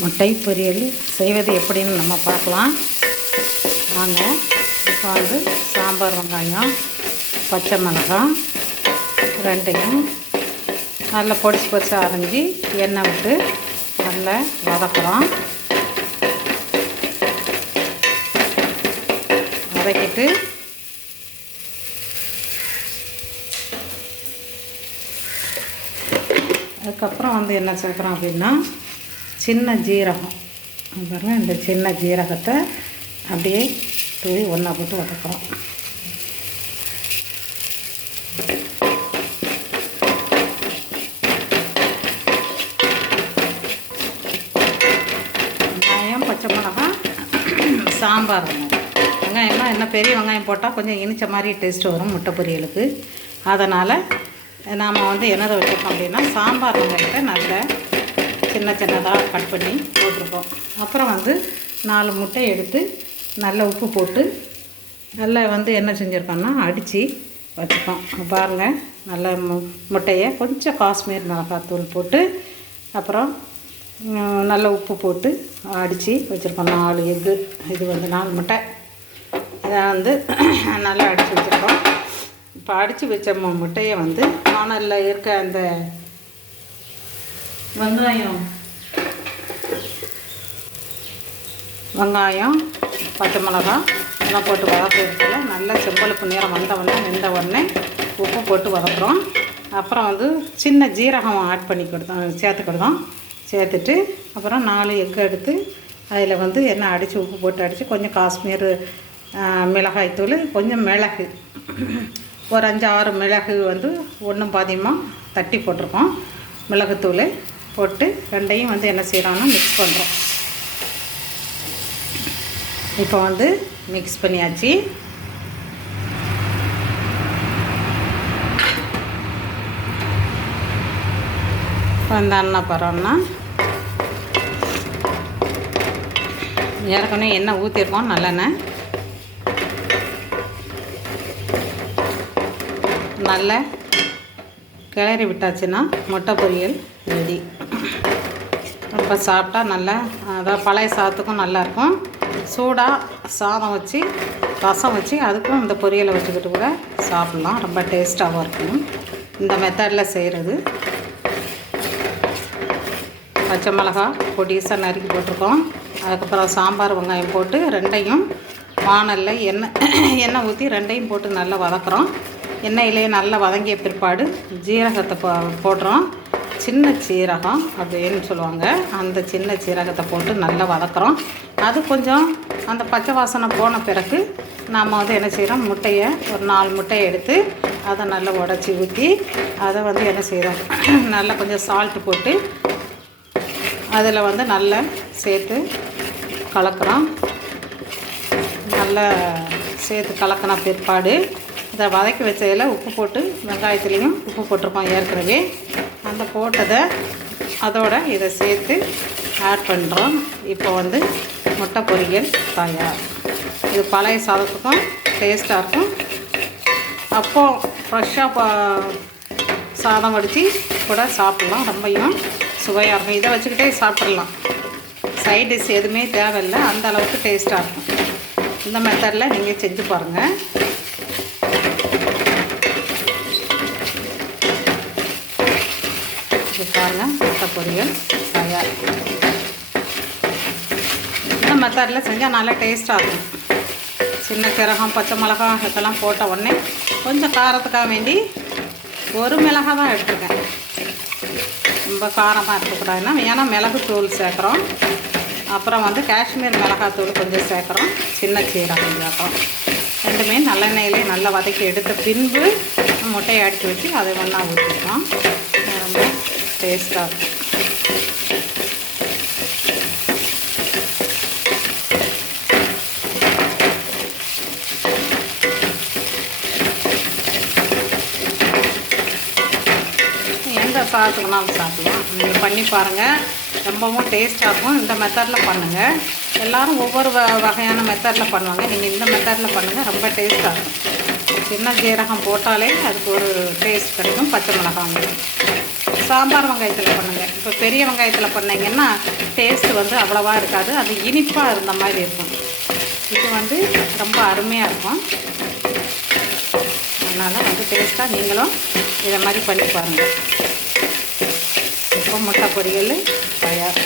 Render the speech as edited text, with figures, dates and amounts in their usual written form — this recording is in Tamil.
முட்டை பொரியல் செய்வது எப்படின்னு நம்ம பார்க்கலாம் வாங்க. இப்போ வந்து சாம்பார் வெங்காயம் பச்சை மிளகாய் ரெண்டையும் நல்லா பொடிச்சு பொடிச்சு அரைஞ்சி எண்ணெய் விட்டு நல்லா வதக்குறோம். வதக்கிட்டு அதுக்கப்புறம் வந்து என்ன சேர்க்குறோம் அப்படின்னா சின்ன ஜீரகம் பாருங்கள். இந்த சின்ன ஜீரகத்தை அப்படியே தூவி ஒன்றா போட்டு வதக்குறோம். வெங்காயம் பச்சை மிளகாய் சாம்பார் வெங்காயம்லாம் என்ன பெரிய வெங்காயம் போட்டால் கொஞ்சம் இனிச்ச மாதிரி டேஸ்ட்டு வரும் முட்டை பொரியலுக்கு. அதனால் நாம் வந்து என்னதை வச்சுருக்கோம் அப்படின்னா சாம்பார் வெங்காயத்தை நல்லா சின்ன சின்னதாக கட் பண்ணி போட்டிருக்கோம். அப்புறம் வந்து 4 முட்டை எடுத்து நல்ல உப்பு போட்டு நல்லா வந்து என்ன செஞ்சுருக்கோம்னா அடித்து வச்சுக்கோம். பாருங்கள், நல்ல முட்டையை கொஞ்சம் காஷ்மீர் மிளகாத்தூள் போட்டு அப்புறம் நல்ல உப்பு போட்டு அடித்து வச்சுருக்கோம். 4 எக்கு, இது வந்து 4 முட்டை, இதை வந்து நல்லா அடித்து வச்சுருக்கோம். இப்போ அடித்து வச்ச முட்டையை வந்து வானலில் இருக்க அந்த வெங்காயம் பச்சை மிளகாய் எல்லாம் போட்டு வதக்கிறதுல நல்லா செம்பழுப்பு நேரம் வெந்த உடனே உப்பு போட்டு வதக்குறோம். அப்புறம் வந்து சின்ன ஜீரகம் ஆட் பண்ணி சேர்த்துக்கிடுதோம். சேர்த்துட்டு அப்புறம் 4 எக்கு எடுத்து அதில் வந்து எண்ணெய் அடித்து உப்பு போட்டு அடித்து கொஞ்சம் காஷ்மீர் மிளகாய்த்தூள், கொஞ்சம் மிளகு, ஒரு 5-6 மிளகு வந்து ஒன்றும் பாதியமாக தட்டி போட்டிருக்கோம். மிளகுத்தூள் போட்டு ரெண்டையும் வந்து என்ன செய்கிறோன்னா மிக்ஸ் பண்ணுறோம். இப்போ வந்து மிக்ஸ் பண்ணியாச்சு. இப்போ இந்த எண்ணெய் பரோன்னா ஏற்கனவே எண்ணெய் ஊற்றிருக்கோம், நல்லெண்ணெய். நல்லா கிளறி விட்டாச்சுன்னா முட்டை பொரியல் ரெடி. இப்போ சாப்பிட்டா நல்லா, அதாவது பழைய சாதத்துக்கும் நல்லாயிருக்கும். சூடாக சாதம் வச்சு ரசம் வச்சு அதுக்கும் இந்த பொரியலை வச்சுக்கிட்டு கூட சாப்பிட்லாம். ரொம்ப டேஸ்ட்டாகவும் இருக்கும் இந்த மெத்தடில் செய்கிறது. பச்சை மிளகாய் பொடிசாக நறுக்கி போட்டிருக்கோம். அதுக்கப்புறம் சாம்பார் வெங்காயம் போட்டு ரெண்டையும் வானலில் எண்ணெய் ஊற்றி ரெண்டையும் போட்டு நல்லா வதக்குறோம். எண்ணெயிலே நல்லா வதங்கிய பிற்பாடு ஜீரகத்தை போடுறோம். சின்ன சீரகம் அப்படின்னு சொல்லுவாங்க, அந்த சின்ன சீரகத்தை போட்டு நல்லா வதக்குறோம். அது கொஞ்சம் அந்த பச்சை வாசனை போன பிறகு நாம் வந்து என்ன செய்கிறோம், முட்டையை ஒரு 4 முட்டையை எடுத்து அதை நல்லா உடச்சி ஊற்றி அதை வந்து என்ன செய்கிறோம், நல்லா கொஞ்சம் சால்ட்டு போட்டு அதில் வந்து நல்லா சேர்த்து கலக்கிறோம். நல்லா சேர்த்து கலக்கின பிற்பாடு இதை வதக்கி வச்சதில் உப்பு போட்டு வெங்காயத்துலேயும் உப்பு போட்டிருக்கோம் ஏற்கனவே. அந்த போட்டதை அதோட இதை சேர்த்து ஆட் பண்ணுறோம். இப்போ வந்து முட்டை பொரியல் தயார். இது பழைய சாதத்துக்கும் டேஸ்ட்டாக இருக்கும். அப்போது ஃப்ரெஷ்ஷாக சாதம் வடித்து கூட சாப்பிட்லாம், ரொம்பவும் சுவையாக இருக்கும். இதை வச்சுக்கிட்டே சாப்பிட்றலாம், சைட் டிஷ் எதுவுமே தேவையில்லை, அந்த அளவுக்கு டேஸ்ட்டாக இருக்கும். இந்த மெத்தடில் நீங்கள் செஞ்சு பாருங்கள். இது பாருங்கள், முட்டை பொரியல் தயார். இந்த மெத்தடில் செஞ்சால் நல்லா டேஸ்ட்டாக இருக்கும். சின்ன சீரகம் பச்சை மிளகாய் இதெல்லாம் போட்ட உடனே கொஞ்சம் காரத்துக்காக வேண்டி 1 மிளகாய் தான் எடுத்துருக்கேன். ரொம்ப காரமாக இருக்கக்கூடாதுன்னா, ஏன்னா மிளகுத்தூள் சேர்க்குறோம். அப்புறம் வந்து காஷ்மீர் மிளகாத்தூள் கொஞ்சம் சேர்க்குறோம், சின்ன சீரகம் சேர்க்குறோம். ரெண்டுமே நல்லெண்ணெயிலே நல்லா வதக்கி எடுத்த பின்பு முட்டையை அடித்து வச்சு அதை ஒன்றா ஊற்றிக்கலாம். ரொம்ப டேஸ்ட்டாக இருக்கும். எந்த சாதத்துக்குனாலும் சாப்பிடலாம். நீங்கள் பண்ணி பாருங்கள், ரொம்பவும் டேஸ்ட்டாக இருக்கும். இந்த மெத்தடில் பண்ணுங்கள். எல்லோரும் ஒவ்வொரு வகையான மெத்தடில் பண்ணுவாங்க. நீங்கள் இந்த மெத்தடில் பண்ணுங்கள், ரொம்ப டேஸ்ட்டாக இருக்கும். சின்ன ஜீரகம் போட்டாலே அதுக்கு ஒரு டேஸ்ட் கிடைக்கும், பச்சை மிளகாய். சாம்பார் வெங்காயத்தில் பண்ணுங்கள். இப்போ பெரிய வெங்காயத்தில் பண்ணிங்கன்னா டேஸ்ட்டு வந்து அவ்வளோவா இருக்காது, அது இனிப்பாக இருந்த மாதிரி இருக்கும். இது வந்து ரொம்ப அருமையாக இருக்கும். அதனால் வந்து டேஸ்ட்டாக நீங்களும் இதை மாதிரி பண்ணி பாருங்கள். இப்போ முட்டை பொரியல் தயார்.